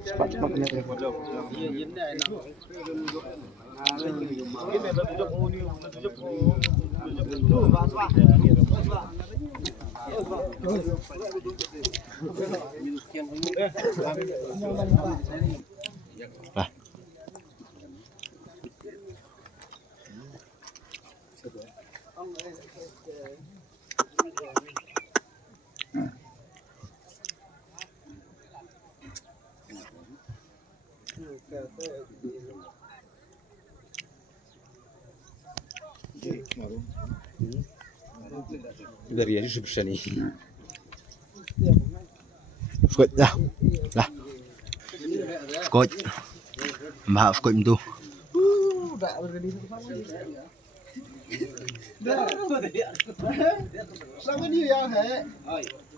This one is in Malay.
Cepat-cepat ini ya. Lah. Dari aja sebesar ini. Skot dah. Lah. Skot. Mahal skot itu. Sama dia ya,